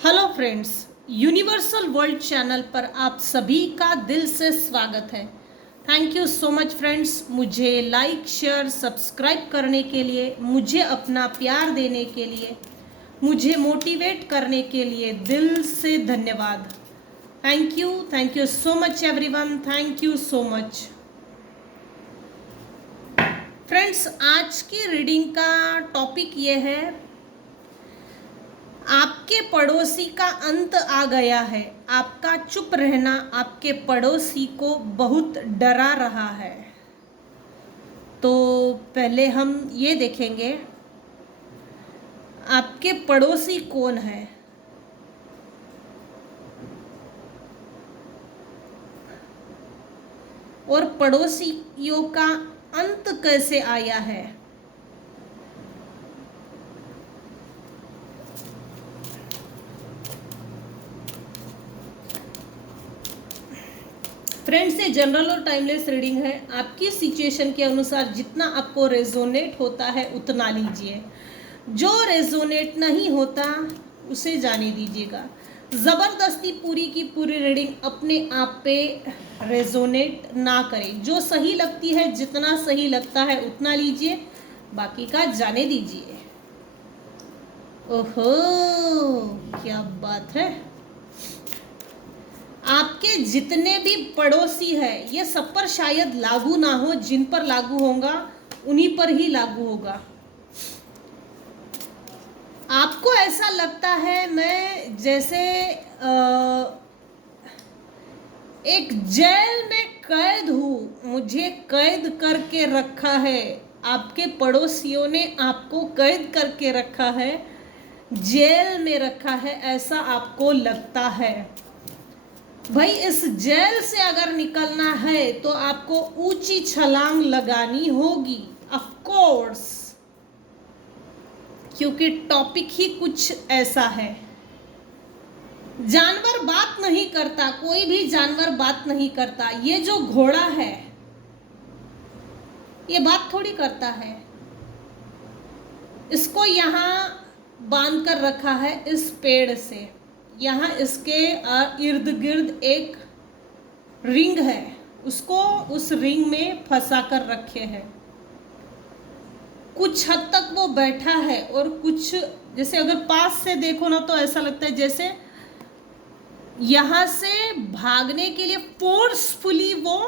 Hello friends, universal world channel पर आप सभी का दिल से स्वागत है। Thank you so much friends, मुझे लाइक शेयर सब्सक्राइब करने के लिए, मुझे अपना प्यार देने के लिए, मुझे मोटिवेट करने के लिए दिल से धन्यवाद। Thank you so much everyone, thank you so much friends. आज की रीडिंग का टॉपिक ये है, आपके पड़ोसी का अंत आ गया है। आपका चुप रहना आपके पड़ोसी को बहुत डरा रहा है। तो पहले हम ये देखेंगे आपके पड़ोसी कौन है। और पड़ोसियों का अंत कैसे आया है। फ्रेंड्स, ये जनरल और टाइमलेस रीडिंग है। आपकी सिचुएशन के अनुसार जितना आपको रेजोनेट होता है उतना लीजिए, जो रेजोनेट नहीं होता उसे जाने दीजिएगा। ज़बरदस्ती पूरी की पूरी रीडिंग अपने आप पे रेजोनेट ना करें। जो सही लगती है, जितना सही लगता है उतना लीजिए, बाकी का जाने दीजिए। ओहो, क्या बात है। आपके जितने भी पड़ोसी है, ये सब पर शायद लागू ना हो, जिन पर लागू होगा उन्हीं पर ही लागू होगा। आपको ऐसा लगता है मैं जैसे एक जेल में कैद हूँ, मुझे कैद करके रखा है। आपके पड़ोसियों ने आपको कैद करके रखा है, जेल में रखा है, ऐसा आपको लगता है। भाई, इस जेल से अगर निकलना है तो आपको ऊंची छलांग लगानी होगी, ऑफ कोर्स, क्योंकि टॉपिक ही कुछ ऐसा है। जानवर बात नहीं करता, कोई भी जानवर बात नहीं करता। ये जो घोड़ा है ये बात थोड़ी करता है। इसको यहाँ बांध कर रखा है इस पेड़ से। यहाँ इसके इर्द गिर्द एक रिंग है, उसको उस रिंग में फंसा कर रखे हैं। कुछ हद तक वो बैठा है और कुछ, जैसे अगर पास से देखो ना तो ऐसा लगता है जैसे यहाँ से भागने के लिए फोर्सफुली वो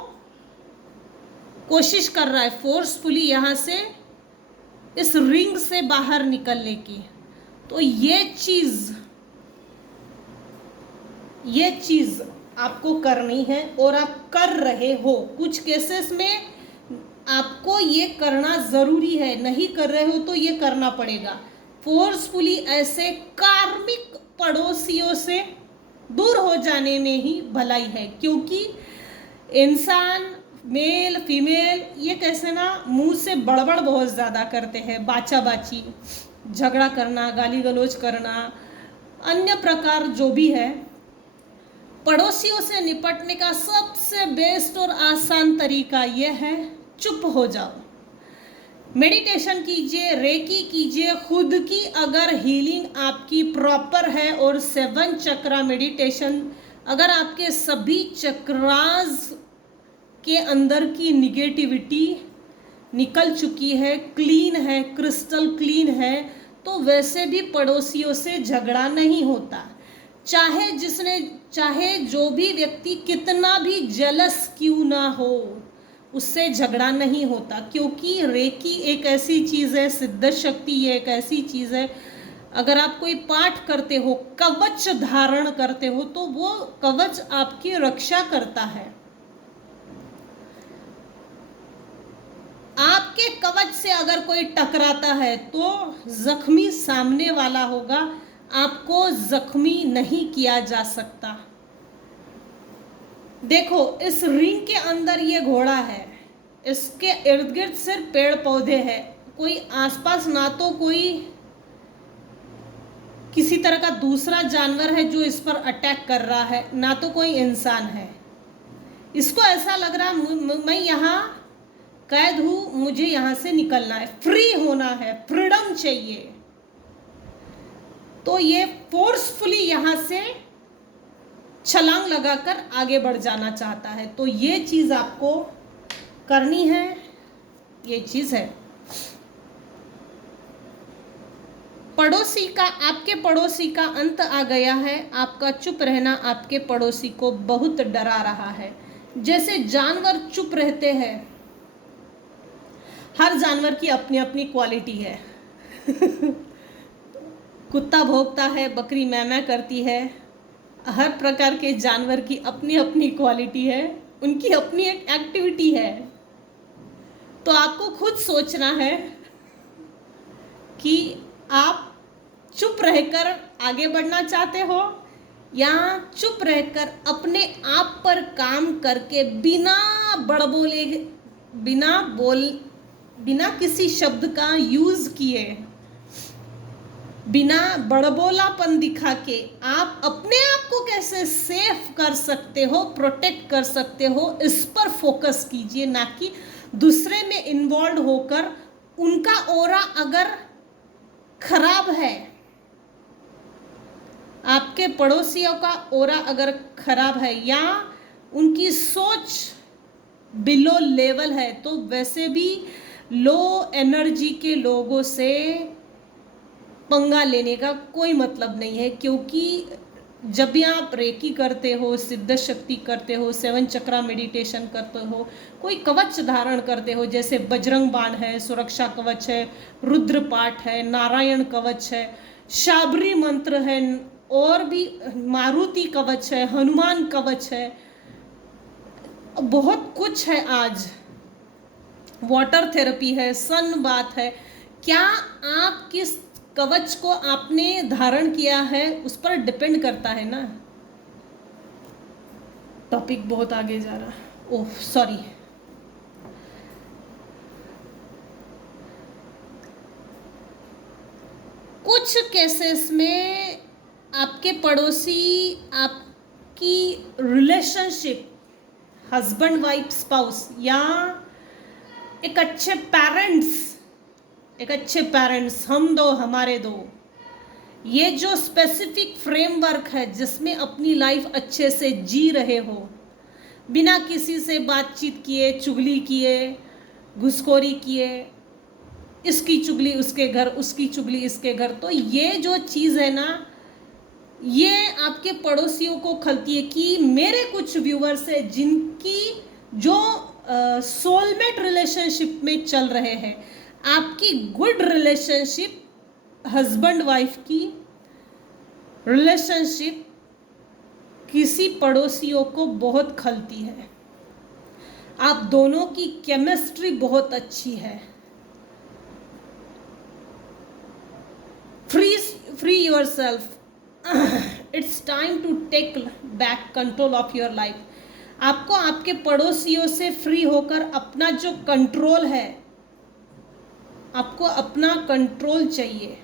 कोशिश कर रहा है, फोर्सफुली यहाँ से इस रिंग से बाहर निकलने की। तो ये चीज आपको करनी है और आप कर रहे हो। कुछ केसेस में आपको ये करना जरूरी है, नहीं कर रहे हो तो ये करना पड़ेगा। फोर्सफुली ऐसे कार्मिक पड़ोसियों से दूर हो जाने में ही भलाई है, क्योंकि इंसान मेल फीमेल ये कैसे ना मुंह से बड़बड़ बहुत ज़्यादा करते हैं, बाचा बाची, झगड़ा करना, गाली गलौज करना, अन्य प्रकार जो भी है। पड़ोसियों से निपटने का सबसे बेस्ट और आसान तरीका यह है, चुप हो जाओ, मेडिटेशन कीजिए, रेकी कीजिए। खुद की अगर हीलिंग आपकी प्रॉपर है और 7 चक्रा मेडिटेशन, अगर आपके सभी चक्रास के अंदर की निगेटिविटी निकल चुकी है, क्लीन है, क्रिस्टल क्लीन है, तो वैसे भी पड़ोसियों से झगड़ा नहीं होता। चाहे जो भी व्यक्ति कितना भी जेलस क्यों ना हो, उससे झगड़ा नहीं होता। क्योंकि रेकी एक ऐसी चीज़ है, सिद्ध शक्ति ये एक ऐसी चीज़ है, अगर आप कोई पाठ करते हो, कवच धारण करते हो, तो वो कवच आपकी रक्षा करता है। आपके कवच से अगर कोई टकराता है तो जख्मी सामने वाला होगा, आपको जख्मी नहीं किया जा सकता। देखो, इस रिंग के अंदर ये घोड़ा है, इसके इर्द गिर्द सिर्फ पेड़ पौधे हैं, कोई आसपास ना तो कोई किसी तरह का दूसरा जानवर है जो इस पर अटैक कर रहा है, ना तो कोई इंसान है। इसको ऐसा लग रहा मैं यहाँ कैद हूँ, मुझे यहाँ से निकलना है, फ्री होना है, फ्रीडम चाहिए। तो ये फोर्सफुली यहाँ से छलांग लगाकर आगे बढ़ जाना चाहता है। तो ये चीज़ आपको करनी है, ये चीज़ है। पड़ोसी का, आपके पड़ोसी का अंत आ गया है। आपका चुप रहना आपके पड़ोसी को बहुत डरा रहा है। जैसे जानवर चुप रहते हैं, हर जानवर की अपनी अपनी क्वालिटी है। कुत्ता भौंकता है, बकरी मै मै करती है, हर प्रकार के जानवर की अपनी अपनी क्वालिटी है, उनकी अपनी एक एक्टिविटी है। तो आपको खुद सोचना है कि आप चुप रहकर आगे बढ़ना चाहते हो या चुप रहकर अपने आप पर काम करके बिना किसी शब्द का यूज किए, बिना बड़बोलापन दिखा के आप अपने आप को कैसे सेफ कर सकते हो, प्रोटेक्ट कर सकते हो, इस पर फोकस कीजिए, ना कि दूसरे में इन्वॉल्व होकर उनका ऑरा अगर खराब है, आपके पड़ोसियों का ऑरा अगर खराब है या उनकी सोच बिलो लेवल है, तो वैसे भी लो एनर्जी के लोगों से पंगा लेने का कोई मतलब नहीं है। क्योंकि जब भी आप रेकी करते हो, सिद्ध शक्ति करते हो, 7 चक्रा मेडिटेशन करते हो, कोई कवच धारण करते हो, जैसे बजरंग बाण है, सुरक्षा कवच है, रुद्र पाठ है, नारायण कवच है, शाबरी मंत्र है, और भी मारुति कवच है, हनुमान कवच है, बहुत कुछ है। आज वाटर थेरेपी है, सन बाथ है। क्या आप किस कवच को आपने धारण किया है उस पर डिपेंड करता है ना। टॉपिक बहुत आगे जा रहा है, ओह सॉरी। कुछ केसेस में आपके पड़ोसी आपकी रिलेशनशिप, हस्बैंड वाइफ स्पाउस, या एक अच्छे पेरेंट्स, हम दो हमारे दो, ये जो स्पेसिफिक फ्रेमवर्क है जिसमें अपनी लाइफ अच्छे से जी रहे हो, बिना किसी से बातचीत किए, चुगली किए, घुसखोरी किए, इसकी चुगली उसके घर, उसकी चुगली इसके घर, तो ये जो चीज़ है ना, ये आपके पड़ोसियों को खलती है। कि मेरे कुछ व्यूवर्स है जिनकी जो सोलमेट रिलेशनशिप में चल रहे हैं, आपकी गुड रिलेशनशिप, हस्बैंड वाइफ की रिलेशनशिप किसी पड़ोसियों को बहुत खलती है। आप दोनों की केमिस्ट्री बहुत अच्छी है। Free yourself, it's time to take back control of your life. आपको आपके पड़ोसियों से फ्री होकर अपना जो कंट्रोल है, आपको अपना कंट्रोल चाहिए।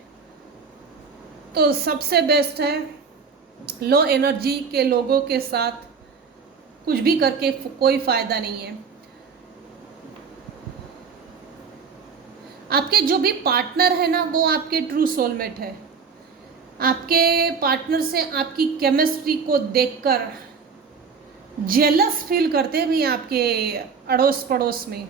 तो सबसे बेस्ट है, लो एनर्जी के लोगों के साथ कुछ भी करके कोई फायदा नहीं है। आपके जो भी पार्टनर है ना, वो आपके ट्रू सोलमेट है। आपके पार्टनर से आपकी केमिस्ट्री को देखकर जेलस फील करते भी आपके अड़ोस पड़ोस में।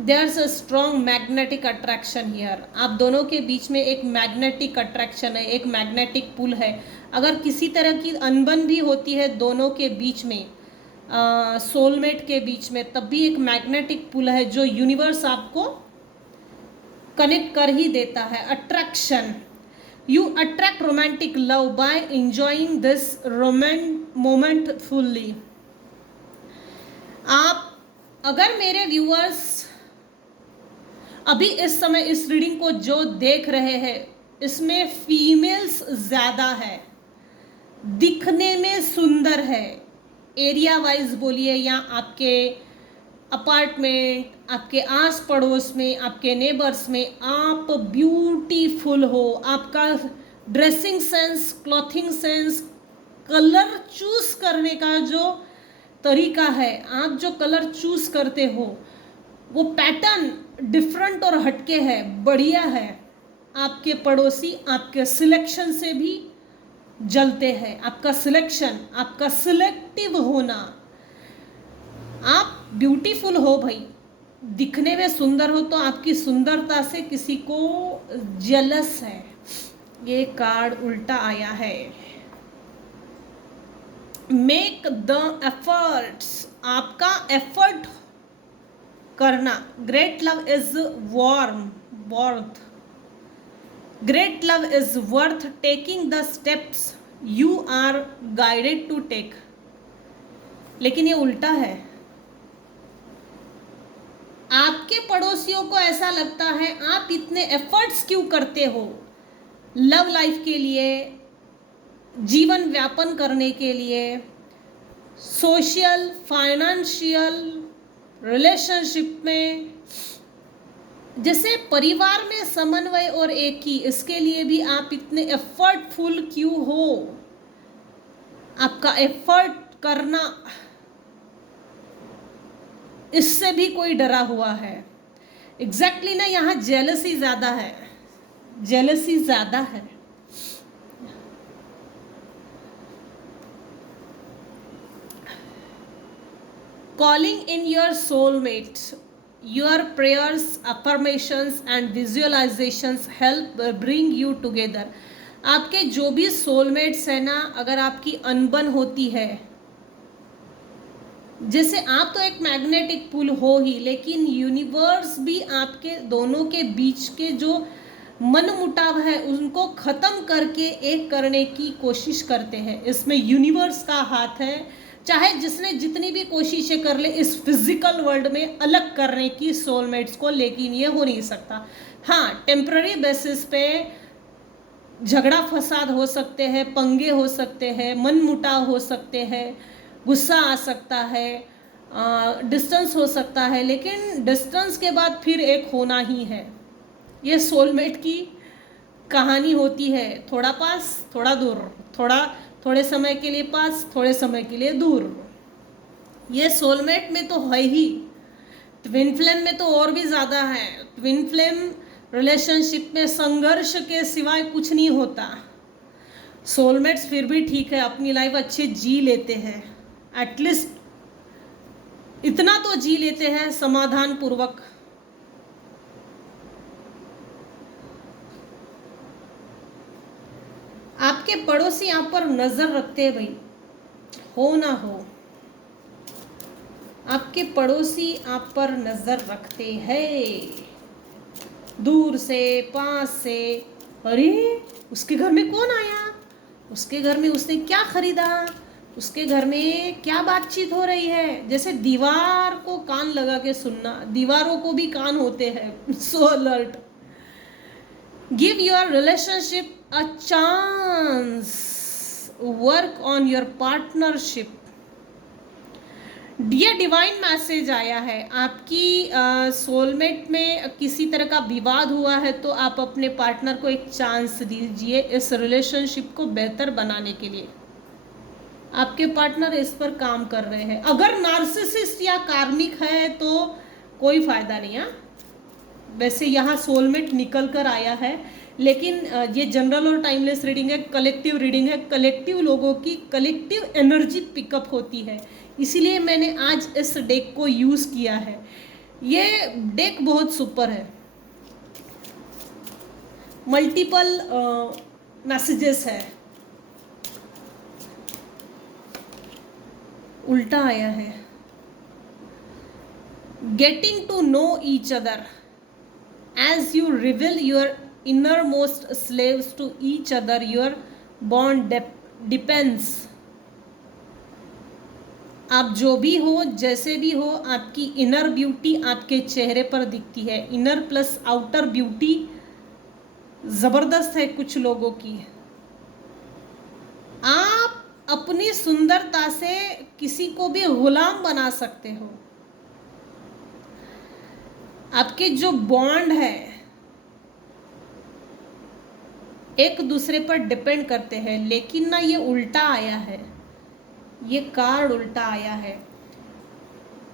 There's a strong magnetic attraction here. आप दोनों के बीच में एक मैग्नेटिक अट्रैक्शन है, एक मैग्नेटिक पुल है। अगर किसी तरह की अनबन भी होती है दोनों के बीच में, सोलमेट के बीच में, तब भी एक मैग्नेटिक पुल है जो यूनिवर्स आपको कनेक्ट कर ही देता है। Attraction, you attract romantic love by enjoying this moment fully. आप, अगर मेरे व्यूअर्स अभी इस समय इस रीडिंग को जो देख रहे हैं, इसमें फीमेल्स ज़्यादा है, दिखने में सुंदर है, एरिया वाइज बोलिए या आपके अपार्टमेंट, आपके आस पड़ोस में, आपके नेबर्स में, आप ब्यूटीफुल हो। आपका dressing sense, clothing sense, colour choose करने का जो तरीका है, आप जो कलर चूज करते हो वो पैटर्न डिफरेंट और हटके है, बढ़िया है। आपके पड़ोसी आपके सिलेक्शन से भी जलते हैं। आपका सिलेक्शन, आपका सिलेक्टिव होना। आप ब्यूटीफुल हो भाई, दिखने में सुंदर हो, तो आपकी सुंदरता से किसी को जेलस है। ये कार्ड उल्टा आया है। मेक द एफर्ट्स, आपका एफर्ट करना। Great love is worth great love is worth taking the steps you are guided to take. लेकिन ये उल्टा है। आपके पड़ोसियों को ऐसा लगता है आप इतने एफर्ट्स क्यों करते हो लव लाइफ के लिए, जीवन व्यापन करने के लिए, सोशल फाइनेंशियल रिलेशनशिप में, जैसे परिवार में समन्वय और एक ही, इसके लिए भी आप इतने एफर्टफुल क्यों हो। आपका एफर्ट करना, इससे भी कोई डरा हुआ है। एग्जैक्टली ना, यहाँ जेलसी ज़्यादा है, जेलसी ज़्यादा है। Calling in your soulmate, your prayers, affirmations and visualisations help bring you together. आपके जो भी सोलमेट्स हैं ना, अगर आपकी अनबन होती है, जैसे आप तो एक मैग्नेटिक पुल हो ही, लेकिन यूनिवर्स भी आपके दोनों के बीच के जो मन मुटाव है उनको ख़त्म करके एक करने की कोशिश करते हैं। इसमें यूनिवर्स का हाथ है। चाहे जिसने जितनी भी कोशिशें कर ले इस फिजिकल वर्ल्ड में अलग करने की सोलमेट्स को, लेकिन ये हो नहीं सकता। हाँ, टेम्पररी बेसिस पे झगड़ा फसाद हो सकते हैं, पंगे हो सकते हैं, मन मुटाव हो सकते हैं, गुस्सा आ सकता है, डिस्टेंस हो सकता है, लेकिन डिस्टेंस के बाद फिर एक होना ही है। ये सोलमेट की कहानी होती है। थोड़ा पास, थोड़ा दूर, थोड़े समय के लिए पास, थोड़े समय के लिए दूर। ये सोलमेट में तो है ही। ट्विन फ्लेम में तो और भी ज़्यादा है। ट्विन फ्लेम रिलेशनशिप में संघर्ष के सिवाय कुछ नहीं होता। सोलमेट्स फिर भी ठीक है, अपनी लाइफ अच्छे जी लेते हैं, एटलीस्ट इतना तो जी लेते हैं समाधान पूर्वक। आपके पड़ोसी आप पर नजर रखते हैं भाई, हो ना हो, आपके पड़ोसी आप पर नजर रखते हैं, दूर से, पास से। अरे उसके घर में कौन आया, उसके घर में उसने क्या खरीदा, उसके घर में क्या बातचीत हो रही है। जैसे दीवार को कान लगा के सुनना, दीवारों को भी कान होते हैं। So alert. Give your relationship a chance, work on your partnership. Dear divine message आया है, आपकी सोलमेट में किसी तरह का विवाद हुआ है तो आप अपने पार्टनर को एक चांस दीजिए इस रिलेशनशिप को बेहतर बनाने के लिए। आपके पार्टनर इस पर काम कर रहे हैं। अगर नार्सिसिस्ट या कार्मिक है तो कोई फायदा नहीं है। वैसे यहाँ सोलमेट निकल कर आया है, लेकिन ये जनरल और टाइमलेस रीडिंग है, कलेक्टिव रीडिंग है। कलेक्टिव लोगों की कलेक्टिव एनर्जी पिकअप होती है, इसीलिए मैंने आज इस डेक को यूज़ किया है। ये डेक बहुत सुपर है, मल्टीपल मैसेजेस है। उल्टा आया है, getting to know each other as you reveal your innermost slaves to each other, your bond depends। आप जो भी हो, जैसे भी हो, आपकी इनर ब्यूटी आपके चेहरे पर दिखती है। इनर प्लस आउटर ब्यूटी ज़बरदस्त है कुछ लोगों की। आप अपनी सुंदरता से किसी को भी गुलाम बना सकते हो। आपके जो बॉन्ड है एक दूसरे पर डिपेंड करते हैं, लेकिन ना ये उल्टा आया है, ये कार्ड उल्टा आया है।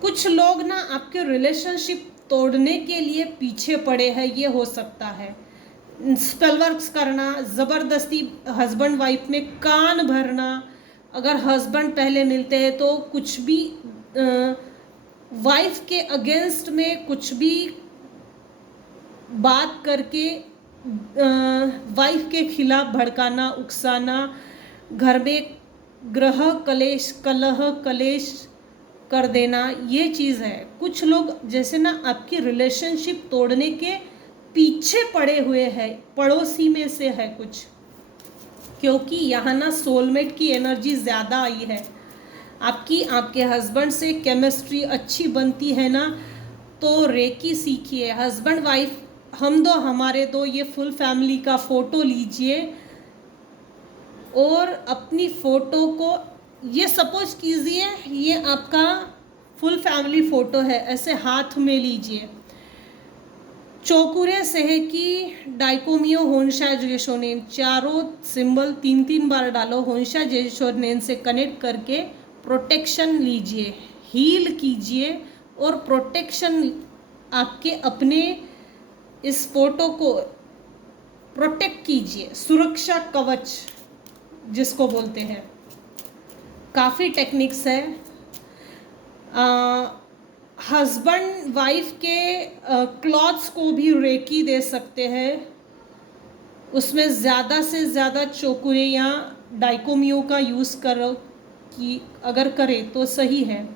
कुछ लोग ना आपके रिलेशनशिप तोड़ने के लिए पीछे पड़े हैं, ये हो सकता है। स्पेल वर्क्स करना, ज़बरदस्ती हस्बैंड वाइफ में कान भरना, अगर हस्बैंड पहले मिलते हैं तो कुछ भी वाइफ के अगेंस्ट में कुछ भी बात करके वाइफ के खिलाफ भड़काना, उकसाना, घर में ग्रह कलेश, कलह कलेश कर देना, ये चीज़ है। कुछ लोग जैसे ना आपकी रिलेशनशिप तोड़ने के पीछे पड़े हुए हैं, पड़ोसी में से है कुछ, क्योंकि यहाँ ना सोलमेट की एनर्जी ज़्यादा आई है। आपके हस्बैंड से केमिस्ट्री अच्छी बनती है ना, तो रेकी सीखिए। हस्बैंड वाइफ हम दो हमारे दो, ये फुल फैमिली का फ़ोटो लीजिए और अपनी फ़ोटो को, ये सपोज कीजिए ये आपका फुल फैमिली फ़ोटो है, ऐसे हाथ में लीजिए। चौकुरे सहे की डाइकोमियो होंशा जेशोनेन, चारों सिंबल 3-3 बार डालो, होंशा जेशोनेन से कनेक्ट करके प्रोटेक्शन लीजिए, हील कीजिए और प्रोटेक्शन आपके अपने इस फोटो को प्रोटेक्ट कीजिए, सुरक्षा कवच जिसको बोलते हैं। काफ़ी टेक्निक्स है। हस्बैंड वाइफ के क्लॉथ्स को भी रेकी दे सकते हैं, उसमें ज़्यादा से ज़्यादा चोकुरे या डाइकोमियो का यूज़ करो, कि अगर करें तो सही है।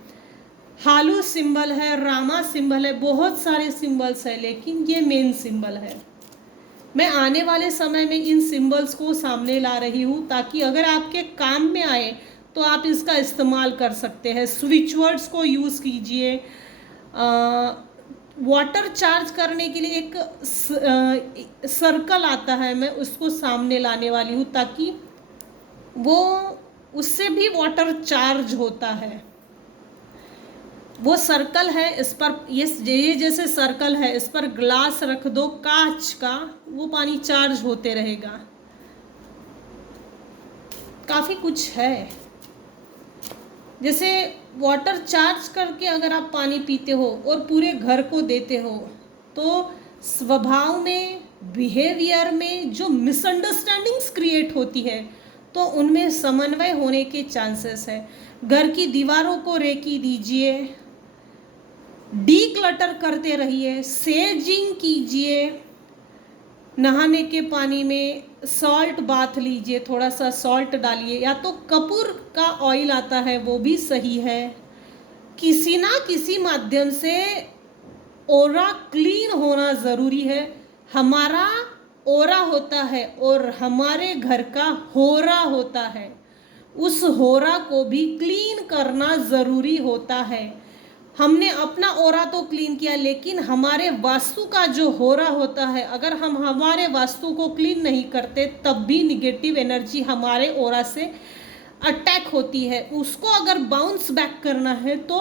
हालू सिंबल है, रामा सिंबल है, बहुत सारे सिंबल्स है, लेकिन ये मेन सिंबल है। मैं आने वाले समय में इन सिंबल्स को सामने ला रही हूँ ताकि अगर आपके काम में आए तो आप इसका इस्तेमाल कर सकते हैं। स्विच वर्ड्स को यूज़ कीजिए। वाटर चार्ज करने के लिए एक सर्कल आता है, मैं उसको सामने लाने वाली हूँ ताकि वो, उससे भी वाटर चार्ज होता है। वो सर्कल है, इस पर ये जैसे सर्कल है, इस पर ग्लास रख दो कांच का, वो पानी चार्ज होते रहेगा। काफ़ी कुछ है। जैसे वाटर चार्ज करके अगर आप पानी पीते हो और पूरे घर को देते हो, तो स्वभाव में, बिहेवियर में जो मिसअंडरस्टैंडिंग्स क्रिएट होती है, तो उनमें समन्वय होने के चांसेस है। घर की दीवारों को रेकी दीजिए, डीक्लटर करते रहिए, सेजिंग कीजिए, नहाने के पानी में सॉल्ट बाथ लीजिए, थोड़ा सा सॉल्ट डालिए, या तो कपूर का ऑयल आता है वो भी सही है। किसी ना किसी माध्यम से ओरा क्लीन होना ज़रूरी है। हमारा ओरा होता है और हमारे घर का होरा होता है, उस होरा को भी क्लीन करना ज़रूरी होता है। हमने अपना ओरा तो क्लीन किया, लेकिन हमारे वास्तु का जो होरा होता है, अगर हम हमारे वास्तु को क्लीन नहीं करते तब भी निगेटिव एनर्जी हमारे ओरा से अटैक होती है। उसको अगर बाउंस बैक करना है तो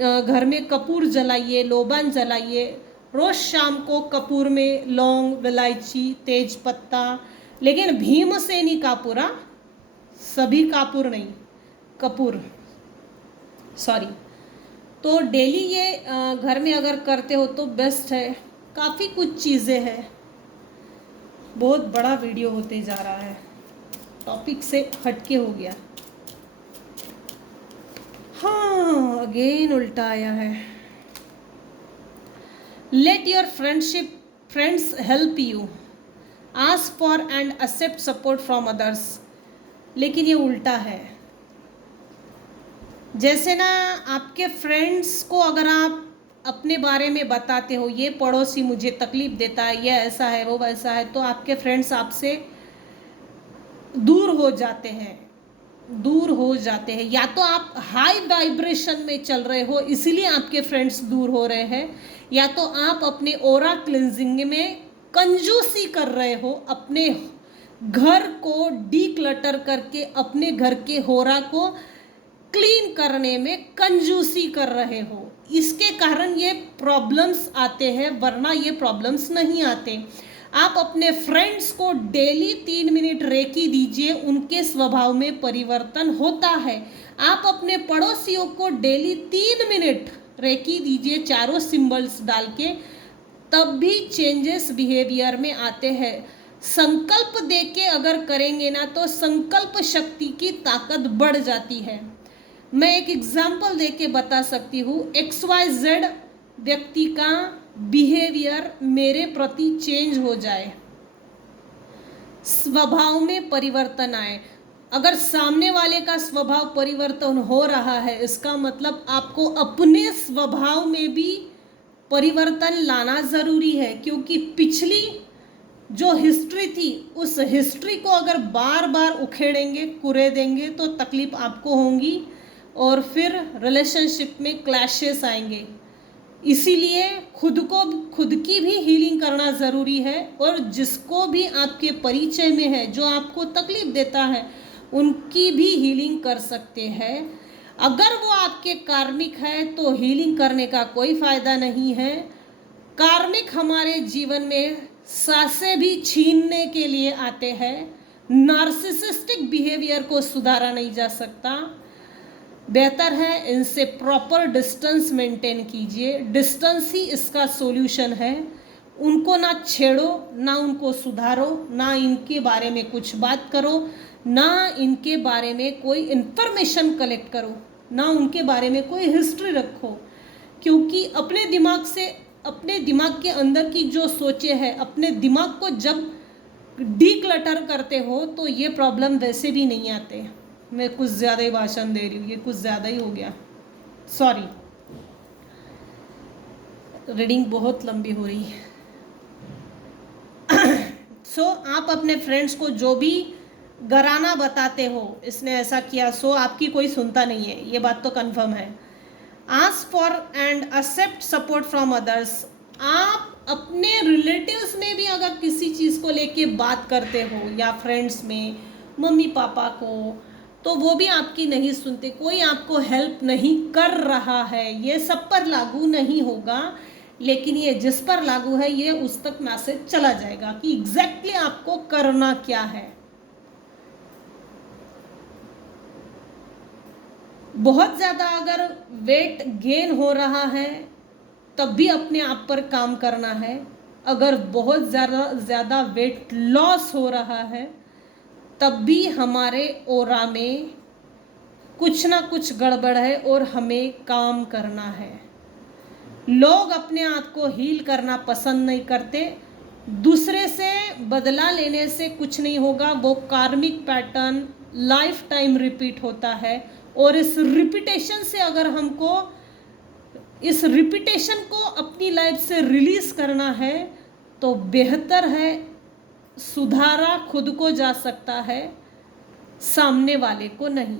घर में कपूर जलाइए, लोबान जलाइए। रोज़ शाम को कपूर में लौंग, इलायची, तेज पत्ता, लेकिन भीमसेनी कापूरा, सभी कापूर नहीं, कपूर, सॉरी। तो डेली ये घर में अगर करते हो तो बेस्ट है। काफ़ी कुछ चीज़ें हैं। बहुत बड़ा वीडियो होते जा रहा है, टॉपिक से हटके हो गया। हाँ, अगेन उल्टा आया है। Let your friends help you, ask for and accept support from others, लेकिन ये उल्टा है। जैसे ना आपके फ्रेंड्स को अगर आप अपने बारे में बताते हो, ये पड़ोसी मुझे तकलीफ़ देता है, ये ऐसा है, वो वैसा है, तो आपके फ्रेंड्स आपसे दूर हो जाते हैं, दूर हो जाते हैं। या तो आप हाई वाइब्रेशन में चल रहे हो इसीलिए आपके फ्रेंड्स दूर हो रहे हैं, या तो आप अपने ओरा क्लिनजिंग में कंजूसी कर रहे हो, अपने घर को डीक्लटर करके अपने घर के होरा को क्लीन करने में कंजूसी कर रहे हो। इसके कारण ये प्रॉब्लम्स आते हैं, वरना ये प्रॉब्लम्स नहीं आते। आप अपने फ्रेंड्स को डेली 3 मिनट रेकी दीजिए, उनके स्वभाव में परिवर्तन होता है। आप अपने पड़ोसियों को डेली 3 मिनट रेकी दीजिए, चारों सिंबल्स डाल के, तब भी चेंजेस बिहेवियर में आते हैं। संकल्प दे के अगर करेंगे ना तो संकल्प शक्ति की ताकत बढ़ जाती है। मैं एक एग्जाम्पल दे के बता सकती हूँ। XYZ व्यक्ति का बिहेवियर मेरे प्रति चेंज हो जाए, स्वभाव में परिवर्तन आए। अगर सामने वाले का स्वभाव परिवर्तन हो रहा है, इसका मतलब आपको अपने स्वभाव में भी परिवर्तन लाना ज़रूरी है, क्योंकि पिछली जो हिस्ट्री थी उस हिस्ट्री को अगर बार बार उखेड़ेंगे, कुरेदेंगे तो तकलीफ आपको होंगी और फिर रिलेशनशिप में क्लैशेस आएंगे। इसीलिए खुद की भी हीलिंग करना ज़रूरी है, और जिसको भी आपके परिचय में है जो आपको तकलीफ देता है उनकी भी हीलिंग कर सकते हैं। अगर वो आपके कार्मिक है तो हीलिंग करने का कोई फ़ायदा नहीं है। कार्मिक हमारे जीवन में सांसें भी छीनने के लिए आते हैं। नार्सिसिस्टिक बिहेवियर को सुधारा नहीं जा सकता। बेहतर है इनसे प्रॉपर डिस्टेंस मेंटेन कीजिए। डिस्टेंस ही इसका सॉल्यूशन है। उनको ना छेड़ो, ना उनको सुधारो, ना इनके बारे में कुछ बात करो, ना इनके बारे में कोई इन्फॉर्मेशन कलेक्ट करो, ना उनके बारे में कोई हिस्ट्री रखो, क्योंकि अपने दिमाग के अंदर की जो सोचे हैं, अपने दिमाग को जब डीक्लटर करते हो तो ये प्रॉब्लम वैसे भी नहीं आते। मैं कुछ ज़्यादा ही भाषण दे रही हूँ, ये कुछ ज़्यादा ही हो गया, सॉरी। रीडिंग बहुत लंबी हो रही है। सो आप अपने फ्रेंड्स को जो भी घराना बताते हो, इसने ऐसा किया, सो आपकी कोई सुनता नहीं है, ये बात तो कंफर्म है। Ask for and accept support from others. आप अपने रिलेटिव्स में भी अगर किसी चीज़ को लेके बात करते हो या फ्रेंड्स में, मम्मी पापा को, तो वो भी आपकी नहीं सुनते, कोई आपको हेल्प नहीं कर रहा है। ये सब पर लागू नहीं होगा, लेकिन ये जिस पर लागू है ये उस तक मैसेज चला जाएगा कि एग्जैक्टली आपको करना क्या है। बहुत ज़्यादा अगर वेट गेन हो रहा है तब भी अपने आप पर काम करना है। अगर बहुत ज़्यादा वेट लॉस हो रहा है तब भी हमारे ओरा में कुछ ना कुछ गड़बड़ है और हमें काम करना है। लोग अपने आप को हील करना पसंद नहीं करते। दूसरे से बदला लेने से कुछ नहीं होगा, वो कार्मिक पैटर्न लाइफ टाइम रिपीट होता है, और इस रिपीटेशन से अगर हमको इस रिपीटेशन को अपनी लाइफ से रिलीज करना है तो बेहतर है सुधारा खुद को जा सकता है, सामने वाले को नहीं।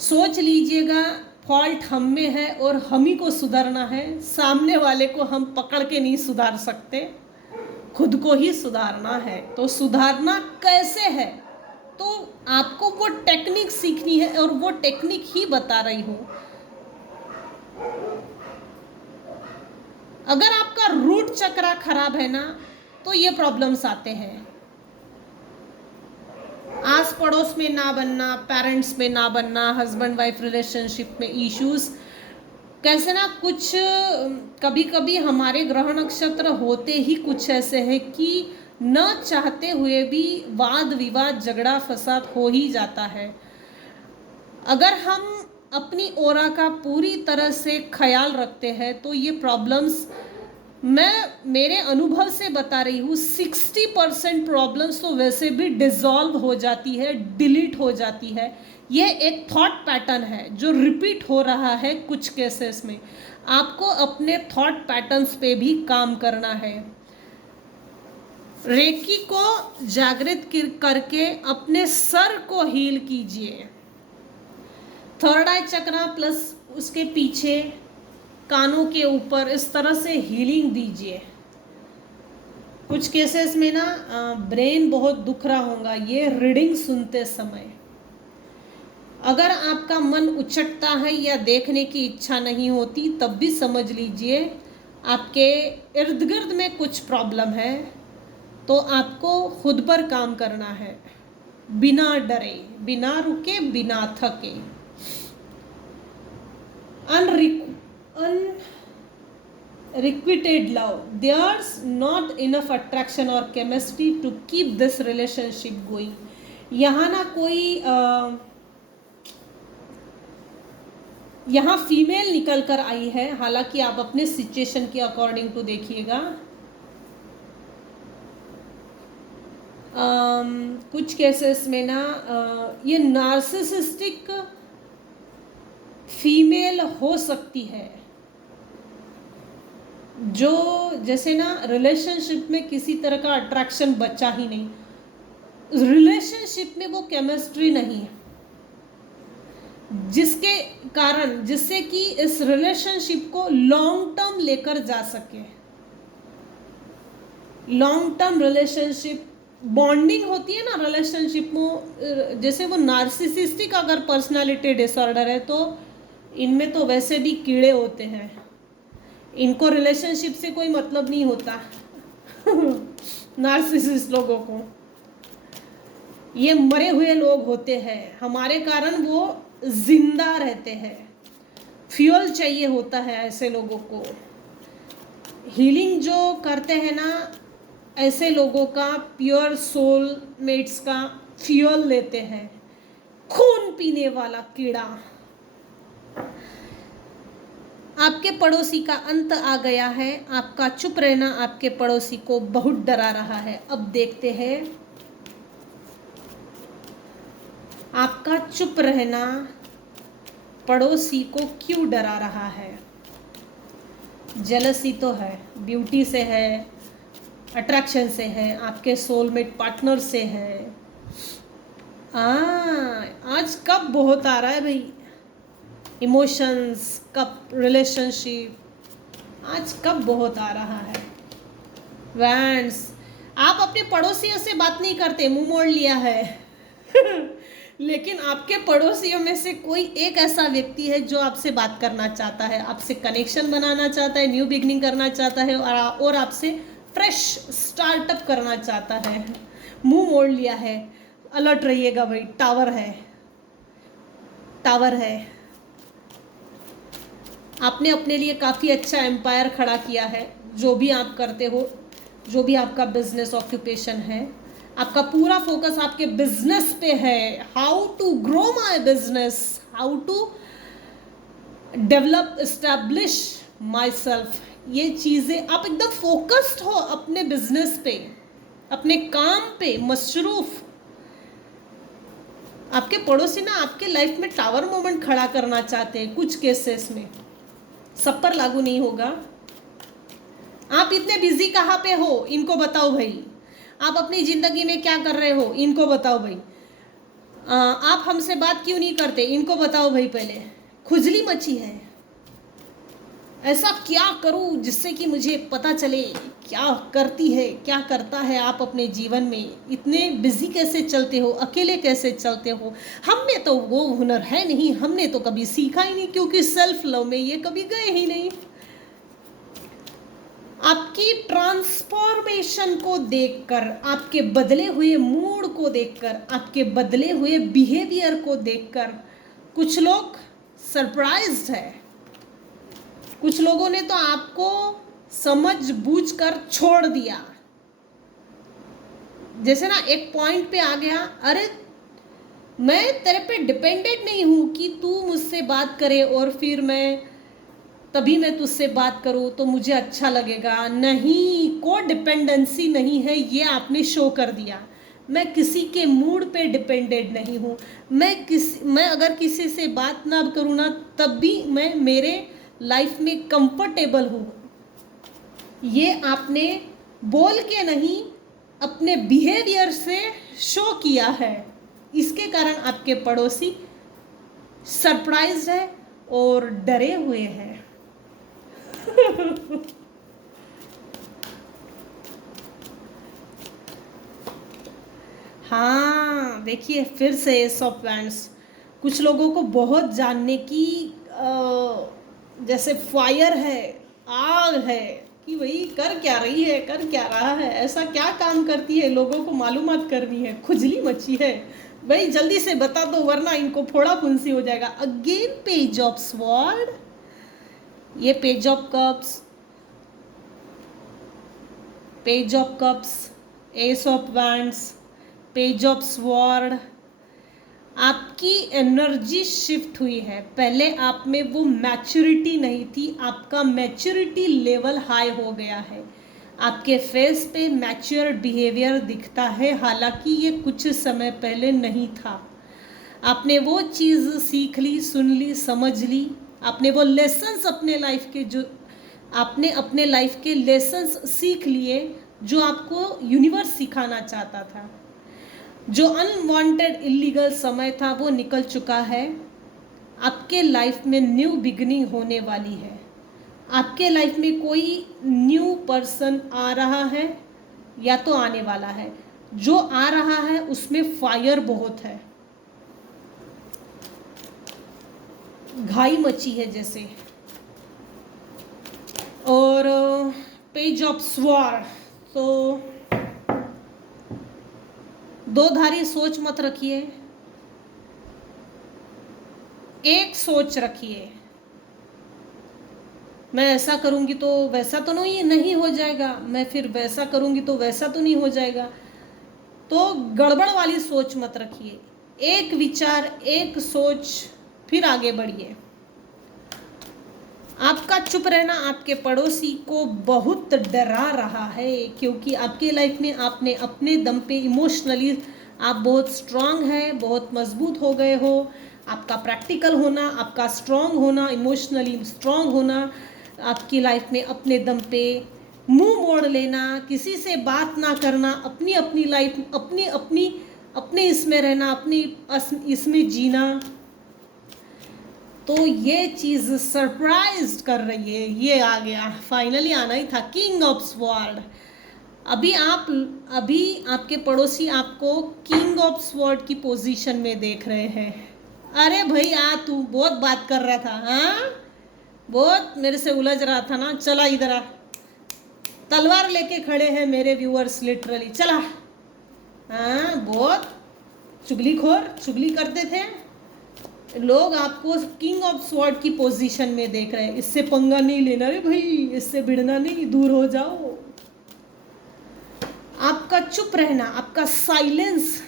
सोच लीजिएगा फॉल्ट हम में है और हम ही को सुधारना है, सामने वाले को हम पकड़ के नहीं सुधार सकते, खुद को ही सुधारना है। तो सुधारना कैसे है, तो आपको वो टेक्निक सीखनी है और वो टेक्निक ही बता रही हूँ। अगर आपका रूट चक्रा खराब है ना तो ये प्रॉब्लम्स आते हैं। आस पड़ोस में ना बनना, पेरेंट्स में ना बनना, हस्बैंड वाइफ रिलेशनशिप में इश्यूज, कैसे ना कुछ कभी कभी हमारे ग्रह नक्षत्र होते ही कुछ ऐसे हैं कि न चाहते हुए भी वाद विवाद झगड़ा फसाद हो ही जाता है। अगर हम अपनी ओरा का पूरी तरह से ख्याल रखते हैं तो ये प्रॉब्लम्स, मैं मेरे अनुभव से बता रही हूँ, 60% प्रॉब्लम्स तो वैसे भी डिसॉल्व हो जाती है, डिलीट हो जाती है। ये एक थॉट पैटर्न है जो रिपीट हो रहा है कुछ केसेस में। आपको अपने थॉट पैटर्न्स पे भी काम करना है। रेकी को जागृत करके अपने सर को हील कीजिए। थर्ड आई चक्रा प्लस उसके पीछे कानों के ऊपर इस तरह से हीलिंग दीजिए। कुछ केसेस में ना ब्रेन बहुत दुख रहा होगा ये रीडिंग सुनते समय। अगर आपका मन उचटता है या देखने की इच्छा नहीं होती तब भी समझ लीजिए आपके इर्द गिर्द में कुछ प्रॉब्लम है, तो आपको खुद पर काम करना है, बिना डरे, बिना रुके, बिना थके। requited love. There's not enough attraction or chemistry to keep this relationship going. यहाँ ना कोई यहाँ फीमेल निकल कर आई है, हालांकि आप अपने सिचुएशन के अकॉर्डिंग टू देखिएगा। कुछ केसेस में ना ये नार्सिसिस्टिक फीमेल हो सकती है, जो जैसे ना रिलेशनशिप में किसी तरह का अट्रैक्शन बचा ही नहीं, रिलेशनशिप में वो केमिस्ट्री नहीं है, जिसके कारण जिससे कि इस रिलेशनशिप को लॉन्ग टर्म लेकर जा सके। लॉन्ग टर्म रिलेशनशिप बॉन्डिंग होती है ना रिलेशनशिप में, जैसे वो नार्सिसिस्टिक अगर पर्सनालिटी डिसऑर्डर है तो इनमें तो वैसे भी कीड़े होते हैं, इनको रिलेशनशिप से कोई मतलब नहीं होता नार्सिसिस्ट लोगों को ये मरे हुए लोग होते हैं, हमारे कारण वो जिंदा रहते हैं। फ्यूल चाहिए होता है ऐसे लोगों को। हीलिंग जो करते हैं ना ऐसे लोगों का, प्योर सोल मेट्स का फ्यूल लेते हैं, खून पीने वाला कीड़ा। आपके पड़ोसी का अंत आ गया है, आपका चुप रहना आपके पड़ोसी को बहुत डरा रहा है। अब देखते हैं आपका चुप रहना पड़ोसी को क्यों डरा रहा है। जेलसी तो है, ब्यूटी से है, अट्रैक्शन से है, आपके सोलमेट पार्टनर से है। आज कब बहुत आ रहा है भाई, इमोशंस कब, रिलेशनशिप आज कब बहुत आ रहा है। वैंड्स, आप अपने पड़ोसियों से बात नहीं करते, मुंह मोड़ लिया है लेकिन आपके पड़ोसियों में से कोई एक ऐसा व्यक्ति है जो आपसे बात करना चाहता है, आपसे कनेक्शन बनाना चाहता है, न्यू बिगनिंग करना चाहता है और आपसे फ्रेश स्टार्टअप करना चाहता है। मुंह मोड़ लिया है, अलर्ट रहिएगा भाई, टावर है, टावर है। आपने अपने लिए काफ़ी अच्छा एम्पायर खड़ा किया है। जो भी आप करते हो, जो भी आपका बिजनेस ऑक्यूपेशन है, आपका पूरा फोकस आपके बिजनेस पे है। How to grow my business, how to develop, establish myself, ये चीज़ें आप एकदम फोकस्ड हो अपने बिजनेस पे, अपने काम पे मसरूफ। आपके पड़ोसी ना आपके लाइफ में टावर मोमेंट खड़ा करना चाहते हैं कुछ केसेस में, सब पर लागू नहीं होगा। आप इतने बिजी कहाँ पे हो इनको बताओ भाई, आप अपनी ज़िंदगी में क्या कर रहे हो इनको बताओ भाई, आप हमसे बात क्यों नहीं करते इनको बताओ भाई। पहले खुजली मची है, ऐसा क्या करूं जिससे कि मुझे पता चले क्या करती है, क्या करता है आप अपने जीवन में, इतने बिजी कैसे चलते हो, अकेले कैसे चलते हो। हम में तो वो हुनर है नहीं, हमने तो कभी सीखा ही नहीं, क्योंकि सेल्फ लव में ये कभी गए ही नहीं। आपकी ट्रांसफॉर्मेशन को देखकर, आपके बदले हुए मूड को देखकर, आपके बदले हुए बिहेवियर को देखकर कुछ लोग सरप्राइज्ड है। कुछ लोगों ने तो आपको समझ बूझ कर छोड़ दिया। जैसे ना एक पॉइंट पे आ गया, अरे मैं तेरे पे डिपेंडेंट नहीं हूँ कि तू मुझसे बात करे और फिर तभी मैं तुझसे बात करूँ तो मुझे अच्छा लगेगा। नहीं, को डिपेंडेंसी नहीं है, ये आपने शो कर दिया। मैं किसी के मूड पे डिपेंडेंट नहीं हूँ। मैं अगर किसी से बात ना करूँ ना, तब भी मैं मेरे लाइफ में कंफर्टेबल हूँ। ये आपने बोल के नहीं, अपने बिहेवियर से शो किया है। इसके कारण आपके पड़ोसी सरप्राइज्ड है और डरे हुए हैं हाँ, देखिए फिर से एस ऑफ वैंड्स। कुछ लोगों को बहुत जानने की जैसे फायर है, आग है कि भाई कर क्या रही है, कर क्या रहा है, ऐसा क्या काम करती है, लोगों को मालूमात करनी है, खुजली मची है भाई, जल्दी से बता दो वरना इनको फोड़ा फुंसी हो जाएगा। अगेन पेज ऑफ स्वॉर्ड, ये page of cups, page of cups, S of wands, page of sword. आपकी एनर्जी शिफ्ट हुई है। पहले आप में वो मैच्योरिटी नहीं थी, आपका मैच्योरिटी लेवल हाई हो गया है। आपके फेस पे मैच्योर बिहेवियर दिखता है, हालांकि ये कुछ समय पहले नहीं था। आपने वो चीज़ सीख ली, सुन ली, समझ ली। आपने वो लेसन्स अपने लाइफ के आपने अपने लाइफ के लेसन्स सीख लिए जो आपको यूनिवर्स सिखाना चाहता था। जो अनवांटेड इलीगल समय था वो निकल चुका है। आपके लाइफ में न्यू बिगिनिंग होने वाली है। आपके लाइफ में कोई न्यू पर्सन आ रहा है या तो आने वाला है। जो आ रहा है उसमें फायर बहुत है, घाई मची है जैसे। और पेज ऑफ स्वॉर्ड, तो दो धारी सोच मत रखिए, एक सोच रखिए। मैं ऐसा करूंगी तो वैसा तो नहीं हो जाएगा, मैं फिर वैसा करूंगी तो वैसा तो नहीं हो जाएगा। तो गड़बड़ वाली सोच मत रखिए। एक विचार, एक सोच, फिर आगे बढ़िए। आपका चुप रहना आपके पड़ोसी को बहुत डरा रहा है, क्योंकि आपके लाइफ में आपने अपने दम पे इमोशनली आप बहुत स्ट्रांग है, बहुत मजबूत हो गए हो। आपका प्रैक्टिकल होना, आपका स्ट्रांग होना, इमोशनली स्ट्रांग होना, आपकी लाइफ में अपने दम पे मुंह मोड़ लेना, किसी से बात ना करना, अपनी अपनी लाइफ अपने इसमें रहना, अपनी इसमें जीना। तो ये चीज़ सरप्राइज कर रही है। ये आ गया, फाइनली आना ही था, किंग ऑफ स्वॉर्ड। अभी आपके पड़ोसी आपको किंग ऑफ स्वॉर्ड की पोजीशन में देख रहे हैं। अरे भाई तू बहुत बात कर रहा था, हाँ बहुत मेरे से उलझ रहा था ना, चला इधर आ। तलवार लेके खड़े हैं मेरे व्यूअर्स, लिटरली। चला, हाँ बहुत चुगली करते थे लोग। आपको किंग ऑफ स्वॉर्ड की पोजीशन में देख रहे हैं। इससे पंगा नहीं लेना रे भाई, इससे भिड़ना नहीं, दूर हो जाओ। आपका चुप रहना, आपका साइलेंस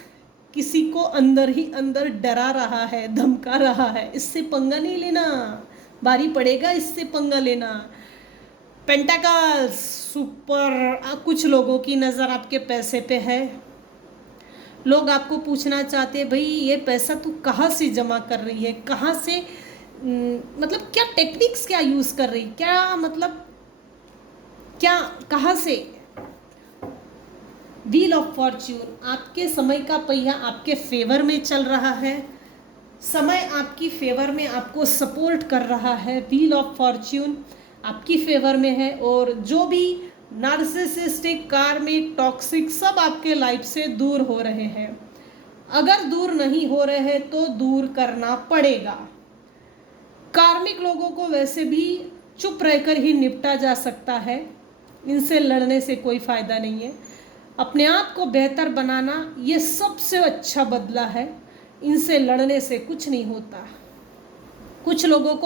किसी को अंदर ही अंदर डरा रहा है, धमका रहा है। इससे पंगा नहीं लेना, भारी पड़ेगा इससे पंगा लेना। Pentacles super. कुछ लोगों की नज़र आपके पैसे पे है। लोग आपको पूछना चाहते हैं, भाई ये पैसा तू कहाँ से जमा कर रही है, कहाँ से, मतलब क्या टेक्निक्स क्या यूज़ कर रही, क्या मतलब क्या, कहाँ से। व्हील ऑफ फॉर्च्यून, आपके समय का पहिया आपके फेवर में चल रहा है। समय आपकी फेवर में आपको सपोर्ट कर रहा है। व्हील ऑफ फॉर्च्यून आपकी फेवर में है। और जो भी नार्सिसिस्टिक, कार्मिक, टॉक्सिक, सब आपके लाइफ से दूर हो रहे हैं। अगर दूर नहीं हो रहे हैं तो दूर करना पड़ेगा। कार्मिक लोगों को वैसे भी चुप रहकर ही निपटा जा सकता है, इनसे लड़ने से कोई फायदा नहीं है। अपने आप को बेहतर बनाना ये सबसे अच्छा बदला है, इनसे लड़ने से कुछ नहीं होता। कुछ लोगों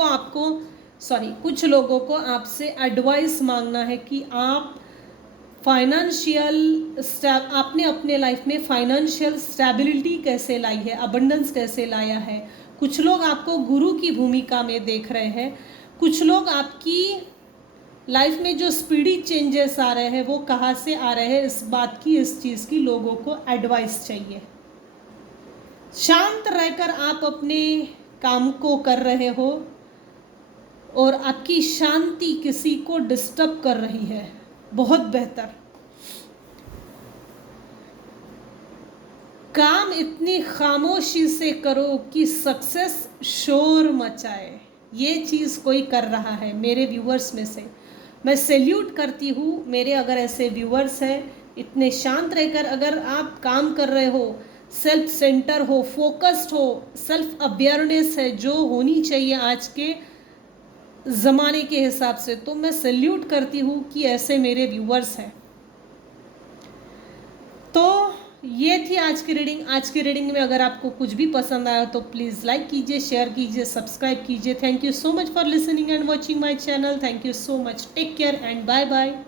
को आपसे एडवाइस मांगना है कि आप आपने अपने लाइफ में फाइनेंशियल स्टेबिलिटी कैसे लाई है, अबंडेंस कैसे लाया है। कुछ लोग आपको गुरु की भूमिका में देख रहे हैं। कुछ लोग आपकी लाइफ में जो स्पीडी चेंजेस आ रहे हैं वो कहाँ से आ रहे हैं, इस चीज़ की लोगों को एडवाइस चाहिए। शांत रहकर आप अपने काम को कर रहे हो और आपकी शांति किसी को डिस्टर्ब कर रही है, बहुत बेहतर। काम इतनी खामोशी से करो कि सक्सेस शोर मचाए। ये चीज़ कोई कर रहा है मेरे व्यूअर्स में से, मैं सैल्यूट करती हूँ। मेरे अगर ऐसे व्यूअर्स हैं, इतने शांत रहकर अगर आप काम कर रहे हो, सेल्फ सेंटर हो, फोकस्ड हो, सेल्फ अवेयरनेस है जो होनी चाहिए आज के ज़माने के हिसाब से, तो मैं सैल्यूट करती हूँ कि ऐसे मेरे व्यूअर्स हैं। तो ये थी आज की रीडिंग। आज की रीडिंग में अगर आपको कुछ भी पसंद आया तो प्लीज़ लाइक कीजिए, शेयर कीजिए, सब्सक्राइब कीजिए। Thank you so much for listening and watching my channel. Thank you so much. Take care and bye bye.